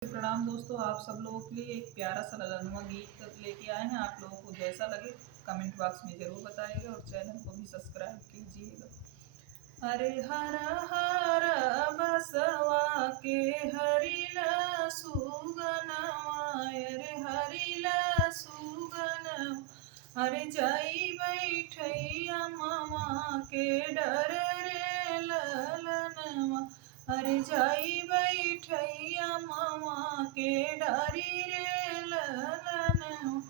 प्रणाम दोस्तों, आप सब लोगों के लिए एक प्यारा सा ललनुमा गीत लेके आए हैं। आप लोगों को जैसा लगे कमेंट बॉक्स में ज़रूर बताइएगा और चैनल को भी सब्सक्राइब कीजिएगा। अरे हरा हरा बसवा के हरिला सुगनवा, अरे हरिला सुगनवा, अरे जाई बैठैया मामा के डर रे ललनवा, अरे जाई बैठैया मामा के डारी रे ललनवा,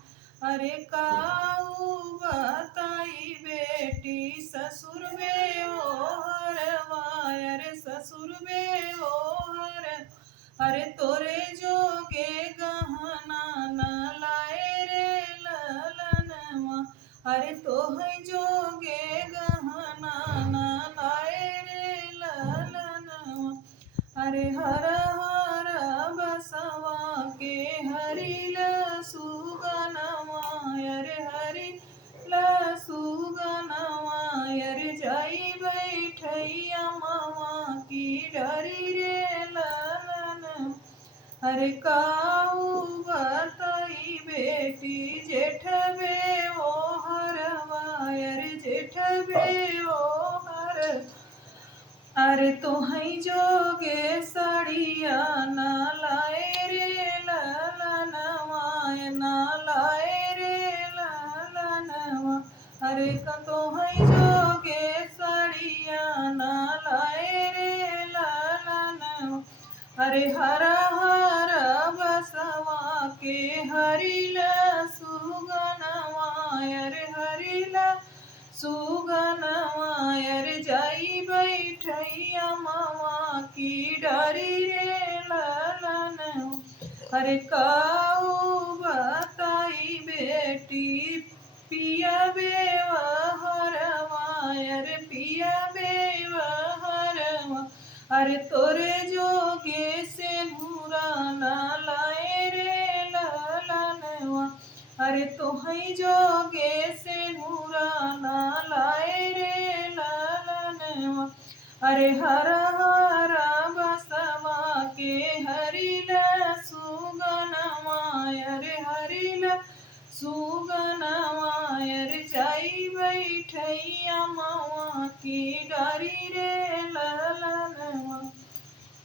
अरे काऊ बताई बेटी ससुर बे ओहरवा, अरे ससुर बे ओहर, अरे तोरे जोगे गहना न लाए रे ललनवा, अरे तोहे जोगे गहना न लाए रे ललनवा, अरे हरा हरा बसवा के हरिला सुगनवा, अरे हरिला सुगनवा, अरे जाई बैठैया मामा की डरी रे ललन, अरे काऊ बताई बेटी जेठ बे ओहरवा, अरे जेठ बे ओहर, अरे तोहई जोगे साड़िया न लाए रे ललनवा, न लाए रे ललनवा, अरे तोहई जोगे साड़िया न लाए रे ललनवा, अरे हरा हरा बसवा के हरिला सुगनवा, अरे हरिला सुगनवा, अरे जाई बैठैया मामा की डारी रे ललनवा, अरे काऊ बताई बेटी पिया बेवहरवा, अरे पिया बेवहरवा, अरे तोरे जोगे से नूरा न लाए रे ललनवा, अरे तोहई जोगे से नूरा न लाए रे ललनवा, अरे हरा हरा बसवा के हरिला सुगनवा, अरे हरिला सुगनवा, अरे जाई बैठैया मामा की